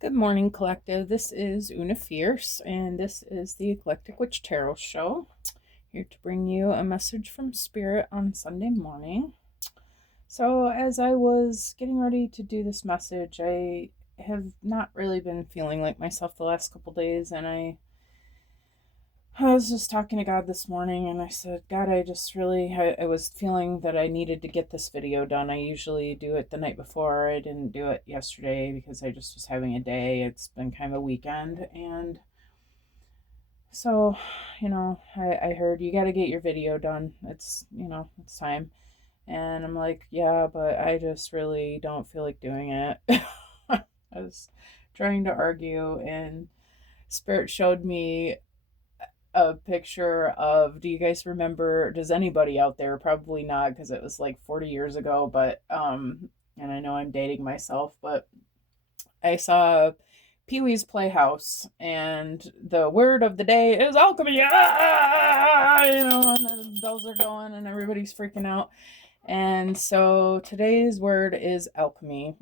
Good morning, Collective. This is Una Fierce, and this is the Eclectic Witch Tarot Show. Here to bring you a message from Spirit on Sunday morning. So, as I was getting ready to do this message, I have not really been feeling like myself the last couple days, and I was just talking to God this morning, and I said, God, I was feeling that I needed to get this video done. I usually do it the night before. I didn't do it yesterday because I just was having a day. It's been kind of a weekend, and so, I heard you got to get your video done. It's time. And I'm like, yeah, but I just really don't feel like doing it. I was trying to argue, and Spirit showed me a picture of, do you guys remember, does anybody out there, probably not because it was like 40 years ago, but and I know I'm dating myself, but I saw Pee-wee's Playhouse, and the word of the day is alchemy. And the bells are going and everybody's freaking out, and so today's word is alchemy.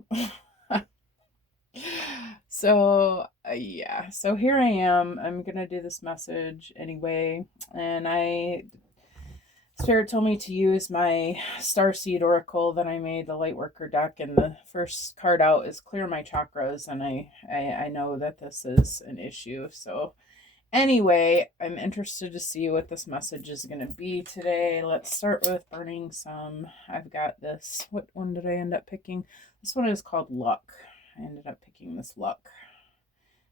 So yeah, so here I am. I'm gonna do this message anyway, and Spirit told me to use my Starseed Oracle that I made, the Lightworker deck, and the first card out is Clear My Chakras, and I know that this is an issue. So anyway, I'm interested to see what this message is going to be today. Let's start with burning some. I've got this. What one did I end up picking? This one is called Luck. I ended up picking this Luck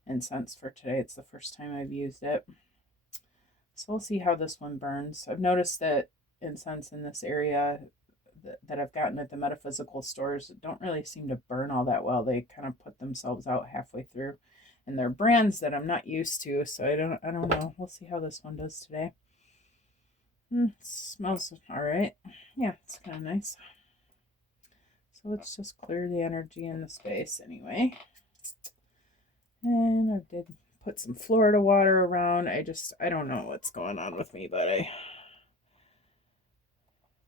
incense for today. It's the first time I've used it. So we'll see how this one burns. I've noticed that incense in this area that I've gotten at the metaphysical stores don't really seem to burn all that well. They kind of put themselves out halfway through, and they're brands that I'm not used to, so I don't know. We'll see how this one does today. It smells all right. Yeah, it's kind of nice. So let's just clear the energy in the space anyway. And I did put some Florida water around. I don't know what's going on with me, but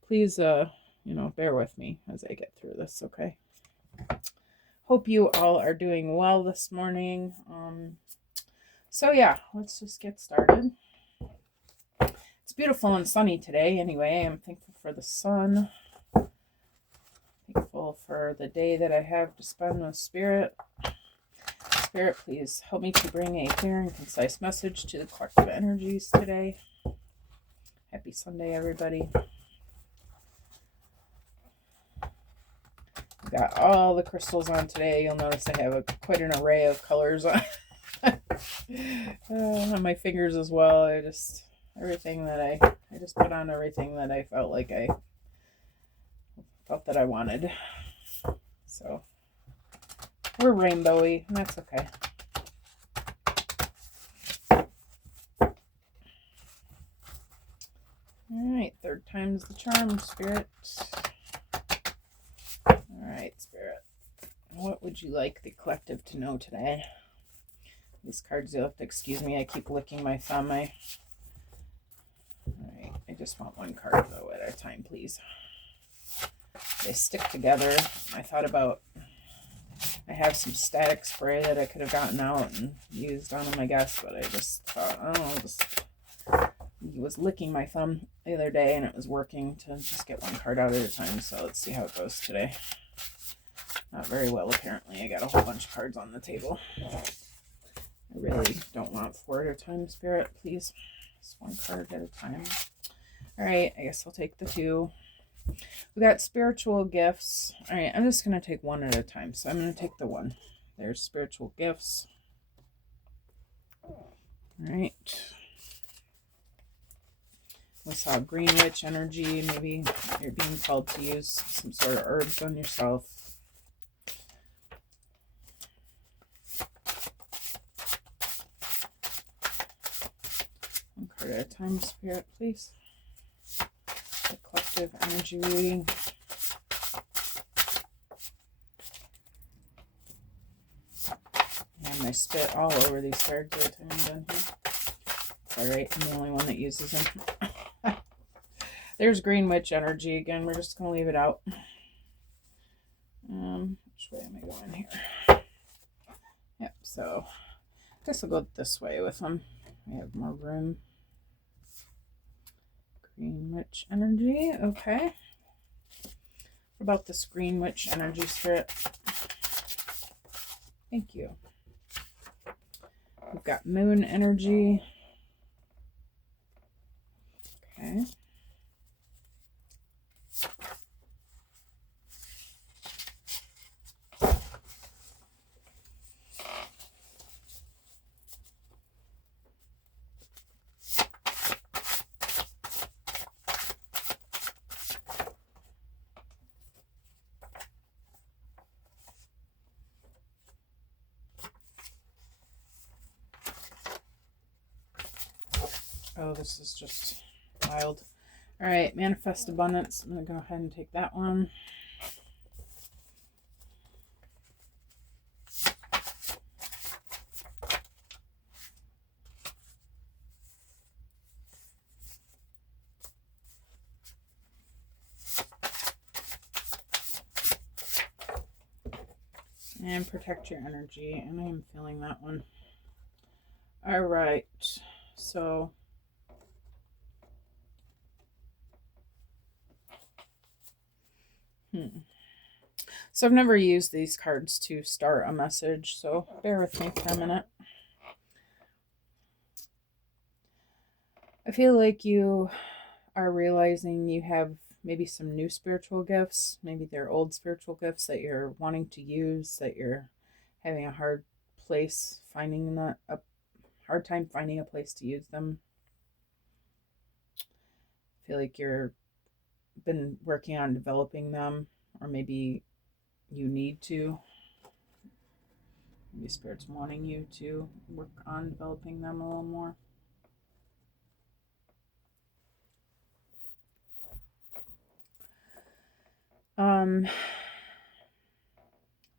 please, bear with me as I get through this, okay? Hope you all are doing well this morning. So yeah, let's just get started. It's beautiful and sunny today anyway. I'm thankful for the sun. Thankful for the day that I have to spend with Spirit. Spirit, please help me to bring a clear and concise message to the collective energies today. Happy Sunday, everybody. I've got all the crystals on today. You'll notice I have quite an array of colors on, on my fingers as well. I just put on everything that I felt that I wanted. So we're rainbowy, and that's okay. All right, third time's the charm, Spirit. All right, Spirit. What would you like the collective to know today? These cards, you'll have to excuse me. I keep licking my thumb. All right, I just want one card though at a time, please. They stick together. I have some static spray that I could have gotten out and used on them, I guess, but I just thought, he was licking my thumb the other day and it was working to just get one card out at a time. So let's see how it goes today. Not very well, apparently. I got a whole bunch of cards on the table. I really don't want 4 at a time, Spirit, please. Just one card at a time. All right, I guess I'll take the 2. We got spiritual gifts. All right, I'm just going to take one at a time. So I'm going to take the 1. There's spiritual gifts. All right. We saw green witch energy. Maybe you're being called to use some sort of herbs on yourself. One card at a time, Spirit, please. The collective energy reading. And I spit all over these cards every time I'm done here. It's alright, I'm the only one that uses them. There's green witch energy again. We're just going to leave it out. Which way am I going here? Yep, So I guess I'll go this way with them. We have more room. Green Witch energy. Okay. What about this Green Witch energy strip? Thank you. We've got Moon energy. Okay. Oh, this is just wild. All right, Manifest Abundance. I'm going to go ahead and take that one. And Protect Your Energy. And I am feeling that one. All right. So So I've never used these cards to start a message, so bear with me for a minute. I feel like you are realizing you have maybe some new spiritual gifts. Maybe they're old spiritual gifts that you're wanting to use, that you're having a hard place finding that, a hard time finding a place to use them. I feel like you're been working on developing them, or maybe you need to. Maybe Spirit's wanting you to work on developing them a little more.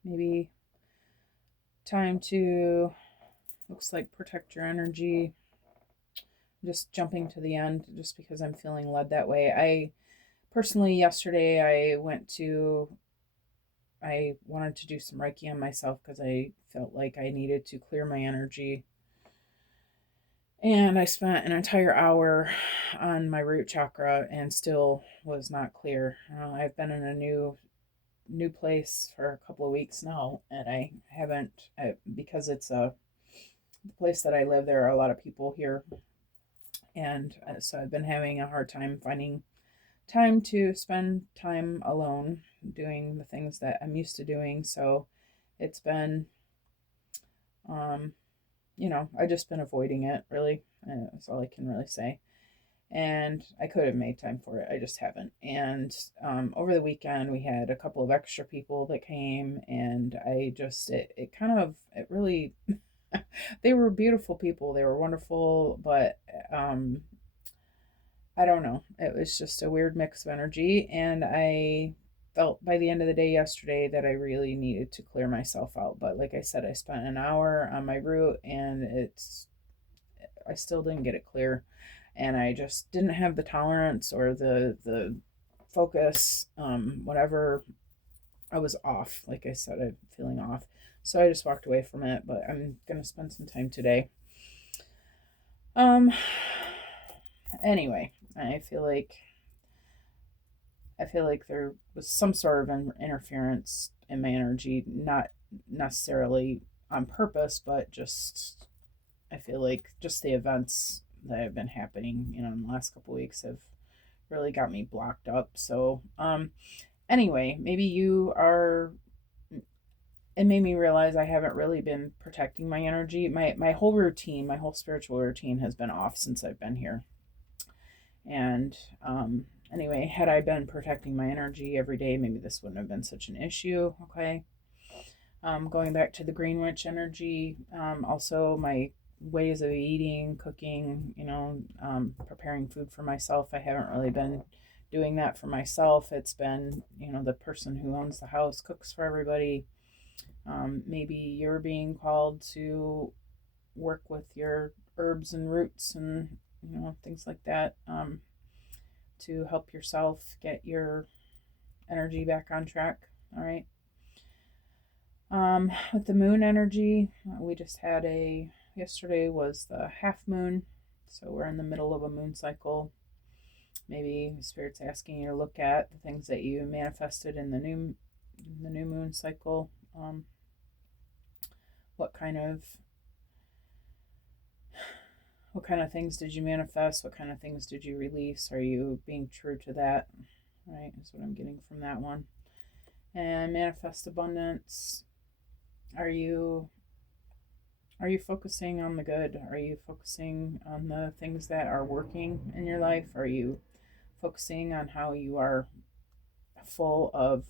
Maybe time to, looks like, protect your energy. I'm just jumping to the end just because I'm feeling led that way. I personally, yesterday, I wanted to do some Reiki on myself because I felt like I needed to clear my energy. And I spent an entire hour on my root chakra and still was not clear. I've been in a new place for a couple of weeks now, and I haven't, because it's the place that I live, there are a lot of people here, and so I've been having a hard time finding time to spend time alone doing the things that I'm used to doing. So it's been, I just been avoiding it, really. That's all I can really say. And I could have made time for it. I just haven't. And over the weekend, we had a couple of extra people that came, and I just, it really, they were beautiful people. They were wonderful, but I don't know. It was just a weird mix of energy. And I felt by the end of the day yesterday that I really needed to clear myself out. But like I said, I spent an hour on my route, and I still didn't get it clear. And I just didn't have the tolerance or the focus, whatever. I was off. Like I said, I'm feeling off. So I just walked away from it, but I'm going to spend some time today. Anyway, I feel like there was some sort of interference in my energy, not necessarily on purpose, but just, I feel like just the events that have been happening, in the last couple of weeks have really got me blocked up. So, anyway, maybe it made me realize I haven't really been protecting my energy. My whole routine, my whole spiritual routine has been off since I've been here. And, anyway, had I been protecting my energy every day, maybe this wouldn't have been such an issue. Okay. Going back to the Green Witch energy, also my ways of eating, cooking, preparing food for myself. I haven't really been doing that for myself. It's been, the person who owns the house cooks for everybody. Maybe you're being called to work with your herbs and roots and, things like that, to help yourself get your energy back on track. All right. With the moon energy, we just had yesterday was the half moon. So we're in the middle of a moon cycle. Maybe Spirit's asking you to look at the things that you manifested in the new moon cycle. What kind of things did you manifest? What kind of things did you release? Are you being true to that? Right, is what I'm getting from that one. And manifest abundance. Are you focusing on the good? Are you focusing on the things that are working in your life? Are you focusing on how you are full of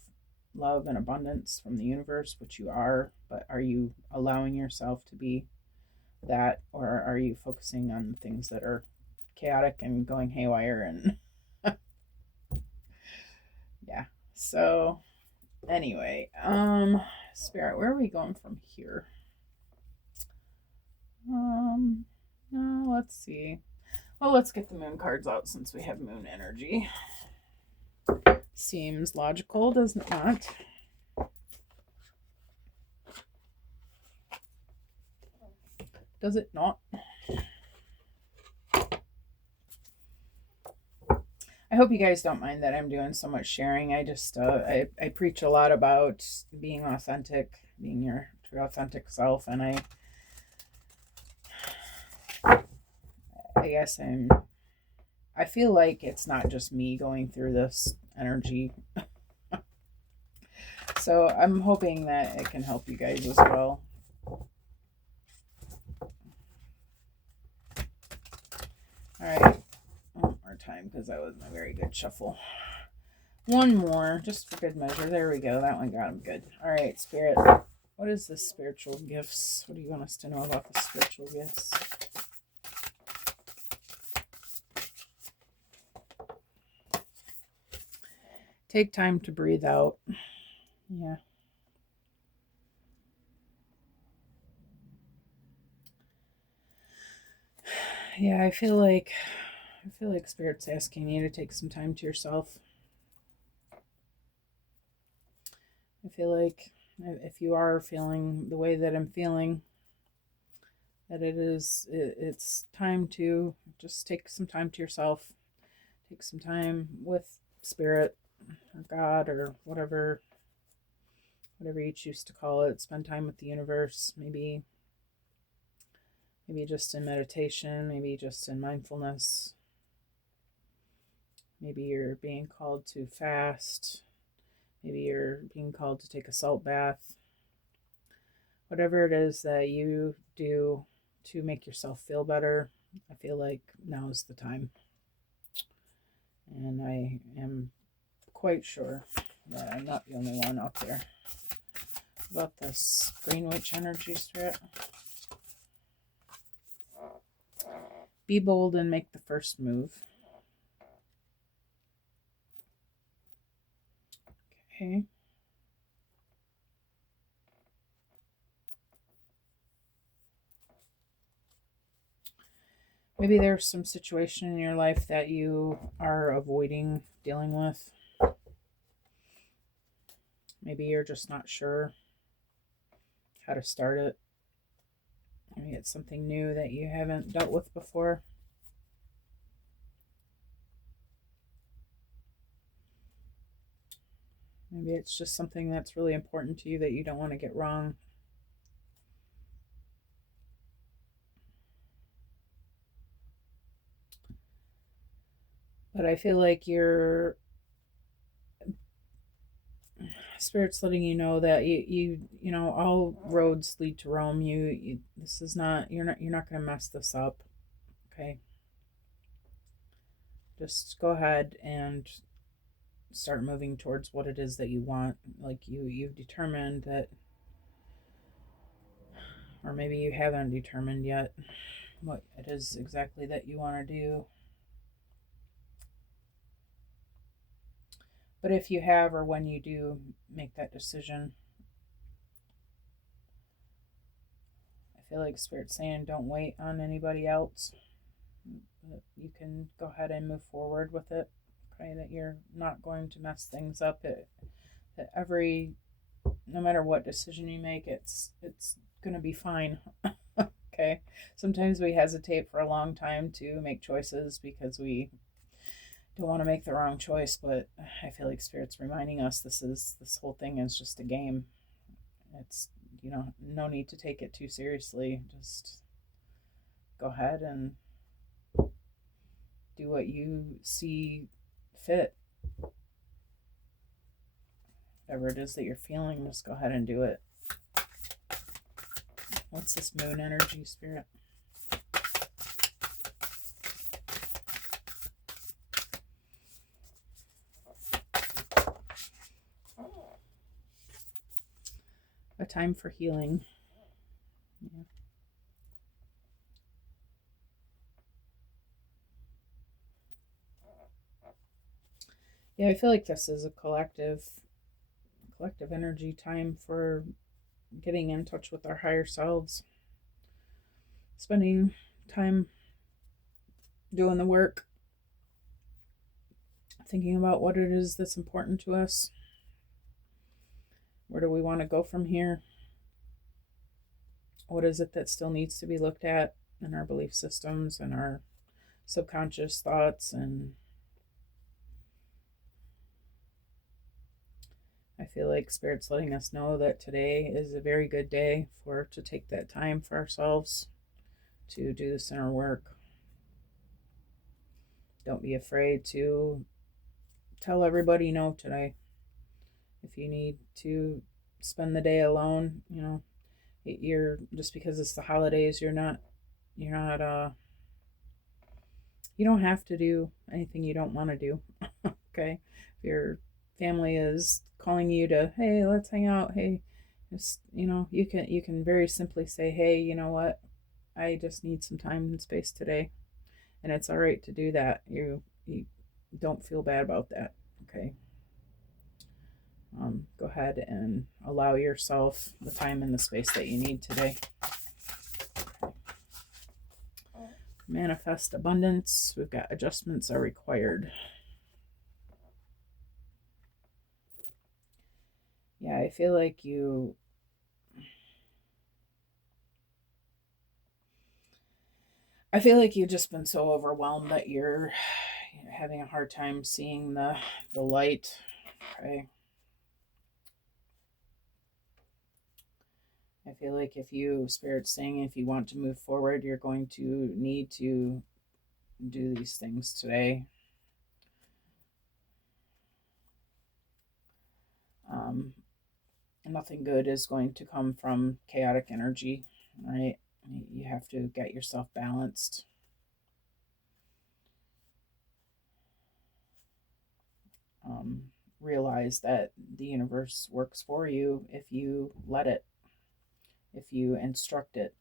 love and abundance from the universe, which you are, but are you allowing yourself to be that, or are you focusing on things that are chaotic and going haywire? And yeah. So anyway, Spirit, where are we going from here? Let's see. Well, let's get the moon cards out since we have moon energy. Seems logical, does it not? Does it not? I hope you guys don't mind that I'm doing so much sharing. I just, I preach a lot about being authentic, being your true authentic self. And I guess I feel like it's not just me going through this energy. So I'm hoping that it can help you guys as well. All right. One more time because that wasn't a very good shuffle. One more, just for good measure. There we go. That one got him good. All right, Spirit. What is this spiritual gifts? What do you want us to know about the spiritual gifts? Take time to breathe out. Yeah. Yeah, I feel like Spirit's asking you to take some time to yourself. I feel like if you are feeling the way that I'm feeling, that it's time to just take some time to yourself. Take some time with Spirit or God or whatever you choose to call it. Spend time with the universe, maybe just in meditation, maybe just in mindfulness. Maybe you're being called to fast. Maybe you're being called to take a salt bath. Whatever it is that you do to make yourself feel better, I feel like now is the time. And I am quite sure that I'm not the only one out there about this Green Witch energy, Spirit. Be bold and make the first move. Okay. Maybe there's some situation in your life that you are avoiding dealing with. Maybe you're just not sure how to start it. Maybe it's something new that you haven't dealt with before. Maybe it's just something that's really important to you that you don't want to get wrong. But I feel like your Spirit's letting you know that you know all roads lead to Rome. This is not you're not going to mess this up. Okay. Just go ahead and start moving towards what it is that you want. Like you've determined that, or maybe you haven't determined yet what it is exactly that you want to do. But if you have, or when you do make that decision, I feel like Spirit's saying don't wait on anybody else. You can go ahead and move forward with it. Okay, that you're not going to mess things up. That every no matter what decision you make, it's going to be fine. Okay. Sometimes we hesitate for a long time to make choices because we don't want to make the wrong choice, but I feel like Spirit's reminding us this whole thing is just a game. It's, no need to take it too seriously. Just go ahead and do what you see fit. Whatever it is that you're feeling, just go ahead and do it. What's this moon energy, Spirit? A time for healing. Yeah. Yeah, I feel like this is a collective energy time for getting in touch with our higher selves, spending time doing the work, thinking about what it is that's important to us. Where do we want to go from here? What is it that still needs to be looked at in our belief systems and our subconscious thoughts? And I feel like Spirit's letting us know that today is a very good day to take that time for ourselves to do this inner work. Don't be afraid to tell everybody no today. If you need to spend the day alone, you're just because it's the holidays, you don't have to do anything you don't want to do. Okay. If your family is calling you to, hey, let's hang out, hey, just, you can very simply say, hey, you know what, I just need some time and space today, and it's all right to do that. You don't feel bad about that. Okay. Go ahead and allow yourself the time and the space that you need today. Manifest abundance. We've got adjustments are required. Yeah, I feel like you've just been so overwhelmed that you're having a hard time seeing the light. Okay. I feel like Spirit's saying, if you want to move forward, you're going to need to do these things today. Nothing good is going to come from chaotic energy, right? You have to get yourself balanced. Realize that the universe works for you if you let it, if you instruct it,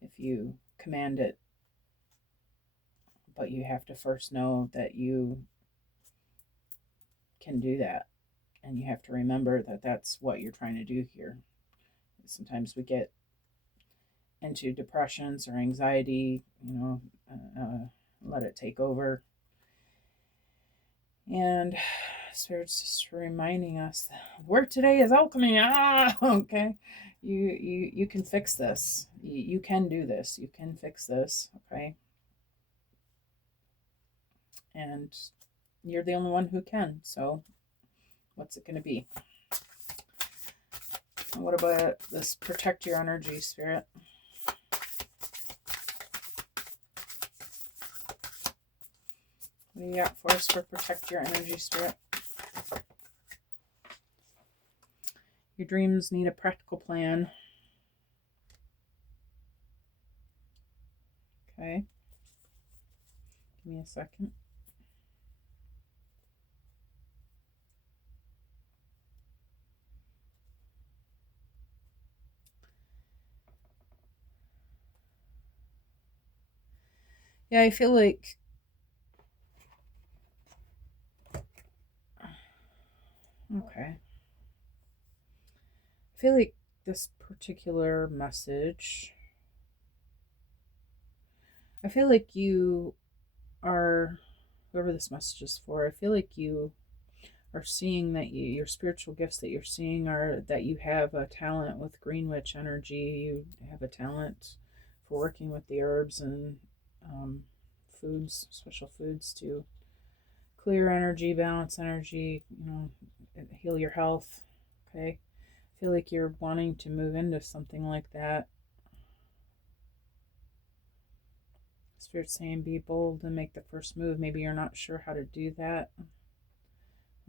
if you command it. But you have to first know that you can do that. And you have to remember that that's what you're trying to do here. Sometimes we get into depressions or anxiety, let it take over. And Spirit's just reminding us that work today is alchemy. Okay. You can fix this. You can do this. You can fix this. Okay. And you're the only one who can. So what's it going to be? And what about this protect your energy, Spirit? What do you got for us for protect your energy, Spirit? Your dreams need a practical plan. Okay. Give me a second. Yeah, I feel like okay. I feel like this particular message, I feel like you are, whoever this message is for, I feel like you are seeing that your spiritual gifts that you're seeing are that you have a talent with green witch energy. You have a talent for working with the herbs and foods, special foods to clear energy, balance energy, heal your health. Okay. I feel like you're wanting to move into something like that. Spirit saying be bold and make the first move. Maybe you're not sure how to do that.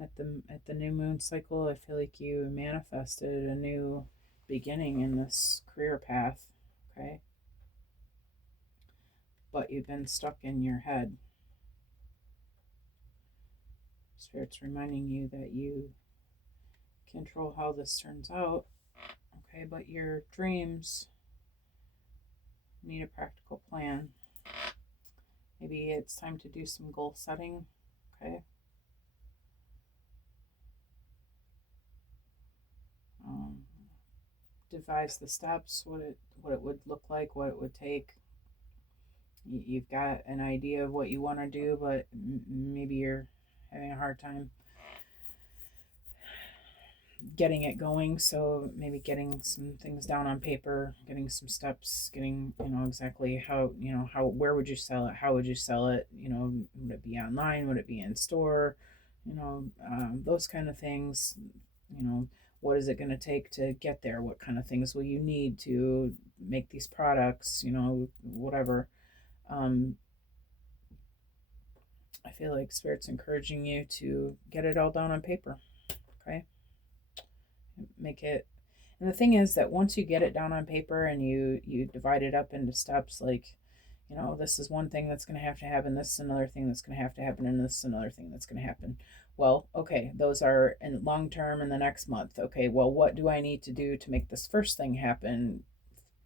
At the new moon cycle, I feel like you manifested a new beginning in this career path. Okay. But you've been stuck in your head. Spirit's reminding you that you control how this turns out. Okay, but your dreams need a practical plan. Maybe it's time to do some goal setting. Okay. Devise the steps, what it would look like, what it would take. You've got an idea of what you want to do, but maybe you're having a hard time getting it going. So maybe getting some things down on paper, getting some steps, getting exactly how where would you sell it, how would you sell it, would it be online, would it be in store, those kind of things. What is it going to take to get there, what kind of things will you need to make these products, whatever. I feel like Spirit's encouraging you to get it all down on paper. Okay. Make it. And the thing is that once you get it down on paper and you divide it up into steps, like, this is one thing that's going to have to happen, this is another thing that's going to have to happen, and this is another thing that's going to happen. Well, okay, those are in long term in the next month. Okay, well, what do I need to do to make this first thing happen?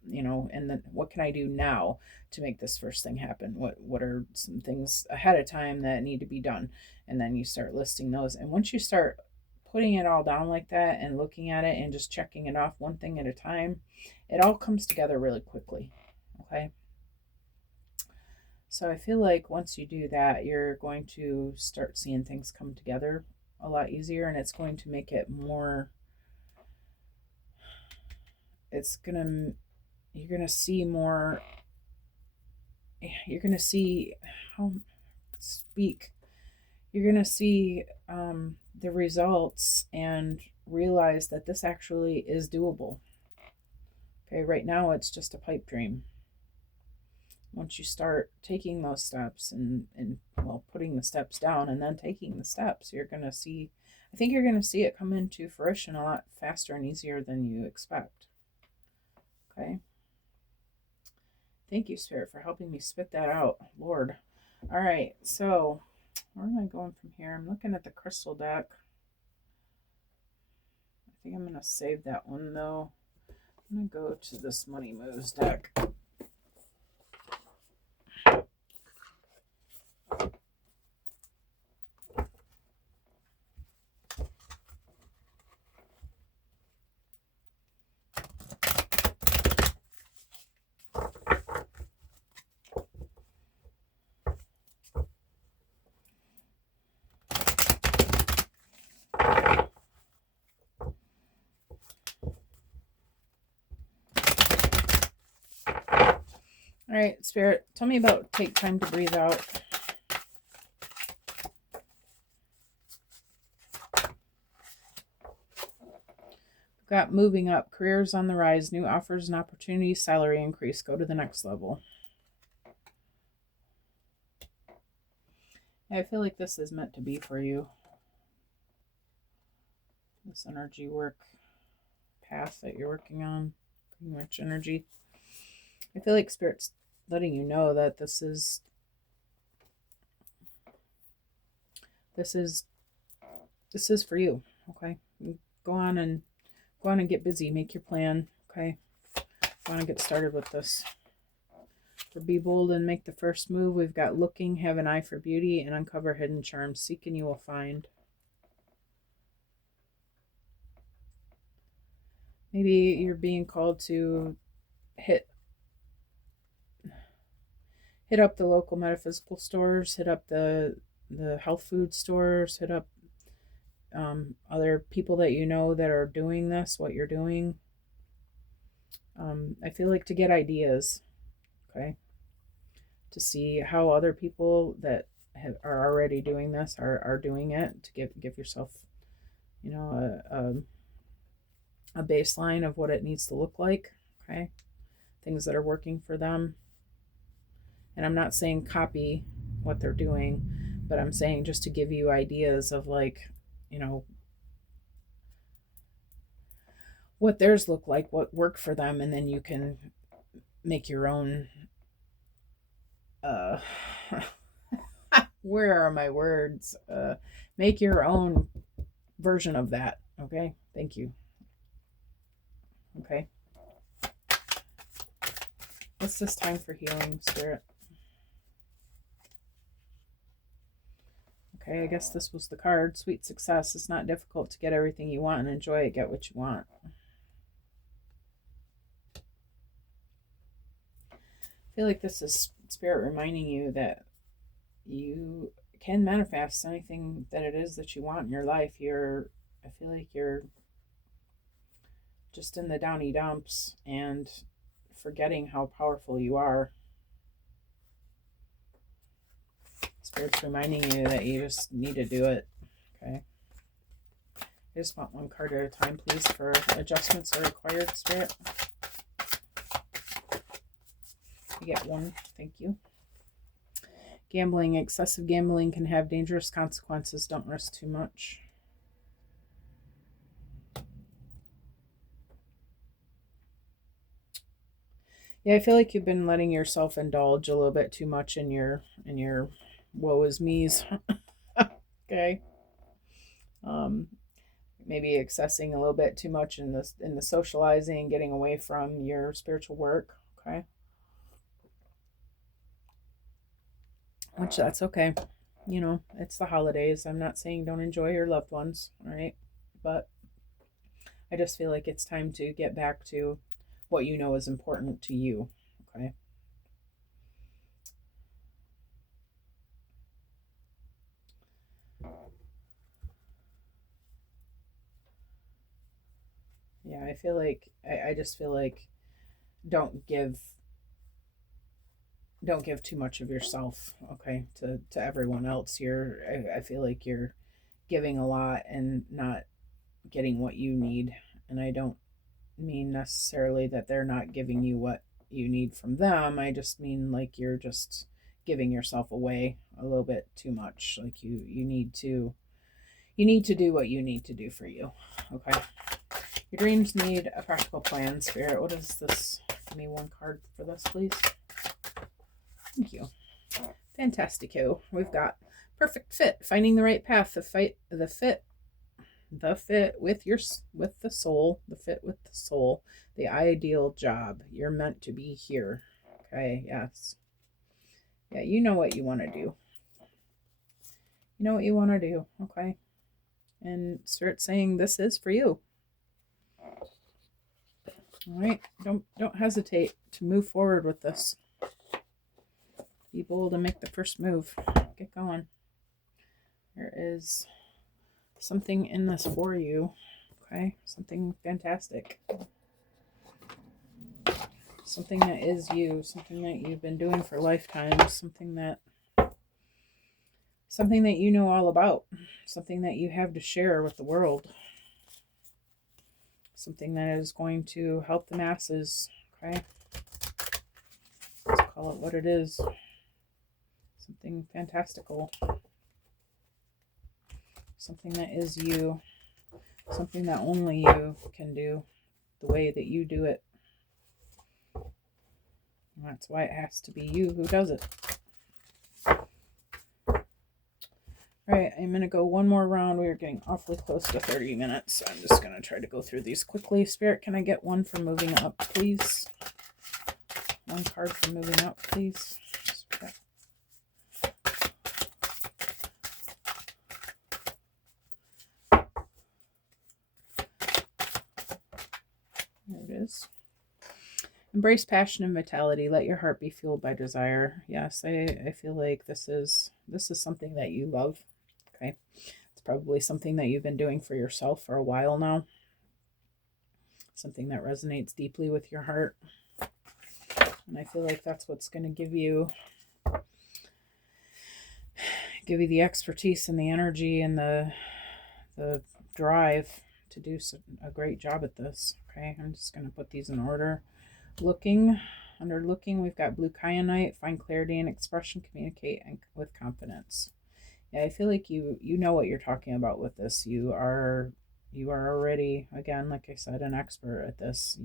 And then what can I do now to make this first thing happen? What are some things ahead of time that need to be done? And then you start listing those. And once you start putting it all down like that and looking at it and just checking it off one thing at a time, it all comes together really quickly. Okay. So I feel like once you do that, you're going to start seeing things come together a lot easier, and it's going to make it more, you're going to see more, you're going to see, how speak, you're going to see the results and realize that this actually is doable. Okay, right now it's just a pipe dream. Once you start taking those steps and putting the steps down and then taking the steps, you're going to see, I think you're going to see it come into fruition a lot faster and easier than you expect. Okay. Thank you, Spirit, for helping me spit that out, Lord. All right, so where am I going from here? I'm looking at the crystal deck. I think I'm going to save that one, though. I'm going to go to this Money Moves deck. All right, Spirit, tell me about take time to breathe out. We've got moving up, careers on the rise, new offers and opportunities, salary increase, go to the next level. I feel like this is meant to be for you. This energy work path that you're working on, pretty much energy. I feel like Spirit's letting you know that this is for you. Okay, go on and get busy, make your plan. Okay, go on and get started with this. For be bold and make the first move, we've got looking, have an eye for beauty, and uncover hidden charms. Seek and you will find. Maybe you're being called to hit up the local metaphysical stores, hit up the health food stores, hit up other people that you know that are doing this, what you're doing. I feel like to get ideas, okay, to see how other people that are already doing this are doing it, to give yourself, you know, a baseline of what it needs to look like, okay, things that are working for them. And I'm not saying copy what they're doing, but I'm saying just to give you ideas of, like, you know, what theirs look like, what worked for them, and then you can make your own uh where are my words? Make your own version of that. Okay, thank you. Okay, what's this time for healing, Spirit? Okay, I guess this was the card. Sweet success. It's not difficult to get everything you want and enjoy it. Get what you want. I feel like this is Spirit reminding you that you can manifest anything that it is that you want in your life. I feel like you're just in the downy dumps and forgetting how powerful you are. Spirit's reminding you that you just need to do it. Okay. I just want one card at a time, please, for adjustments are required, Spirit. You get one. Thank you. Gambling. Excessive gambling can have dangerous consequences. Don't risk too much. Yeah, I feel like you've been letting yourself indulge a little bit too much in your woe is me's. Okay. Maybe accessing a little bit too much in the socializing, getting away from your spiritual work. Okay. Which that's okay. You know, it's the holidays. I'm not saying don't enjoy your loved ones, all right? But I just feel like it's time to get back to what you know is important to you, okay? Yeah, I feel like I just feel like don't give too much of yourself, okay, to everyone else. I feel like you're giving a lot and not getting what you need. And I don't mean necessarily that they're not giving you what you need from them. I just mean like you're just giving yourself away a little bit too much. Like you need to do what you need to do for you. Okay. Your dreams need a practical plan, Spirit. What is this? Give me one card for this, please. Thank you. Fantastico. We've got perfect fit, finding the right path, the fit with the soul, the fit with the soul, the ideal job. You're meant to be here. Okay, yes. Yeah, you know what you want to do. You know what you want to do, okay? And start saying this is for you. All right, don't hesitate to move forward with this. Be bold and make the first move. Get going. There is something in this for you, okay? Something fantastic. Something that is you, something that you've been doing for lifetimes, something that you know all about, something that you have to share with the world, something that is going to help the masses, okay? Let's call it what it is. Something fantastical. Something that is you. Something that only you can do the way that you do it. And that's why it has to be you who does it. All right, I'm going to go one more round. We are getting awfully close to 30 minutes. So I'm just going to try to go through these quickly. Spirit, can I get one for moving up, please? One card for moving up, please. Spirit. There it is. Embrace passion and vitality. Let your heart be fueled by desire. Yes, I feel like this is something that you love. Okay. It's probably something that you've been doing for yourself for a while now. Something that resonates deeply with your heart. And I feel like that's what's going to give you the expertise and the energy and the drive to do a great job at this. Okay, I'm just going to put these in order. Under looking, we've got blue kyanite, find clarity and expression, communicate with confidence. Yeah, I feel like you know what you're talking about with this. You are already, again, like I said, an expert at this.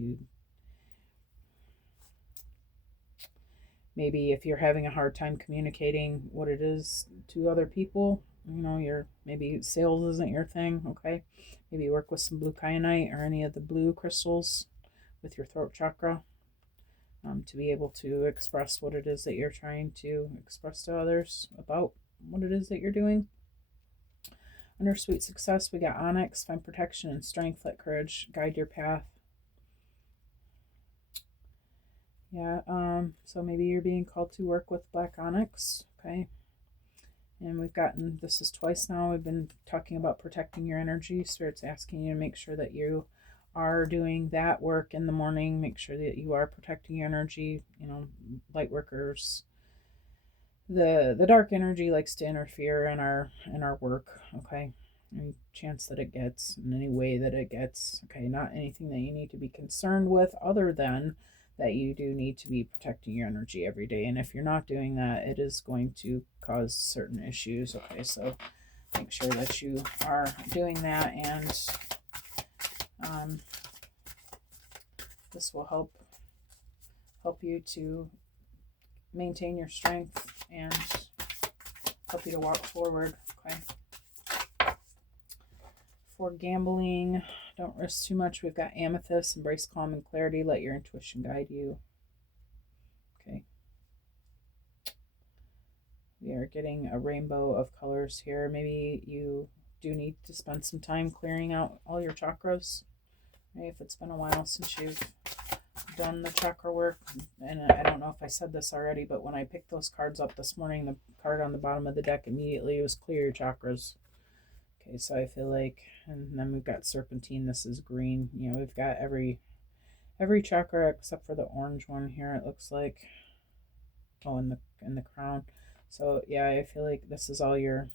Maybe if you're having a hard time communicating what it is to other people, maybe sales isn't your thing, okay? Maybe work with some blue kyanite or any of the blue crystals with your throat chakra to be able to express what it is that you're trying to express to others about what it is that you're doing. Under sweet success, we got onyx, find protection and strength, let courage guide your path. Yeah, so maybe you're being called to work with black onyx, okay? And we've gotten, this is twice now, we've been talking about protecting your energy. Spirit's asking you to make sure that you are doing that work in the morning. Make sure that you are protecting your energy. Light workers, the dark energy likes to interfere in our work, okay? Any chance that it gets, in any way that it gets, okay? Not anything that you need to be concerned with, other than that you do need to be protecting your energy every day. And if you're not doing that, it is going to cause certain issues. Okay, so make sure that you are doing that, and this will help you to maintain your strength and help you to walk forward. Okay. For gambling, don't risk too much. We've got amethyst, embrace calm and clarity, let your intuition guide you. Okay. We are getting a rainbow of colors here. Maybe you do need to spend some time clearing out all your chakras. Right? If it's been a while since you've done the chakra work. And I don't know if I said this already, but when I picked those cards up this morning, the card on the bottom of the deck immediately was clear your chakras. Okay, so I feel like, and then we've got serpentine. This is green. We've got every chakra except for the orange one here, it looks like. Oh, in the crown. So yeah, I feel like this is all your,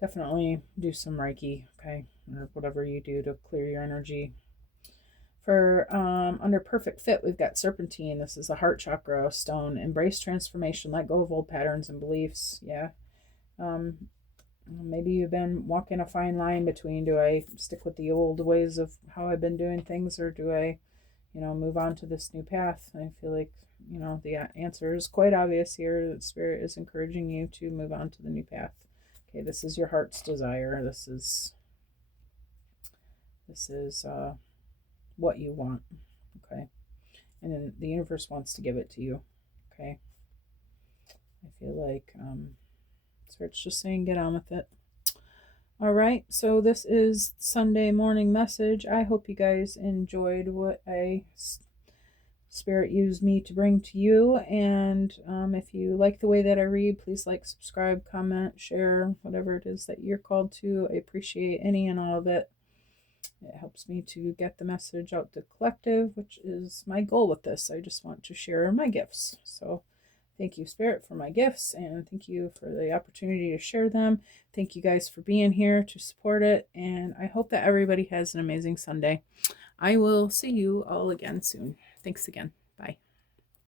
definitely do some Reiki, okay, or whatever you do to clear your energy. For under perfect fit, we've got serpentine. This is the heart chakra stone. Embrace transformation, let go of old patterns and beliefs. Yeah. Maybe you've been walking a fine line between, do I stick with the old ways of how I've been doing things, or do I, move on to this new path? I feel like, the answer is quite obvious here. That Spirit is encouraging you to move on to the new path. Okay, this is your heart's desire. This is what you want. Okay, and then the universe wants to give it to you. Okay, I feel like Spirit's just saying get on with it. All right, so this is Sunday morning message. I hope you guys enjoyed what Spirit used me to bring to you. And if you like the way that I read, please like, subscribe, comment, share, whatever it is that you're called to. I appreciate any and all of it. It helps me to get the message out to collective, which is my goal with this. I just want to share my gifts. So thank you, Spirit, for my gifts, and thank you for the opportunity to share them. Thank you guys for being here to support it, and I hope that everybody has an amazing Sunday. I will see you all again soon. Thanks again.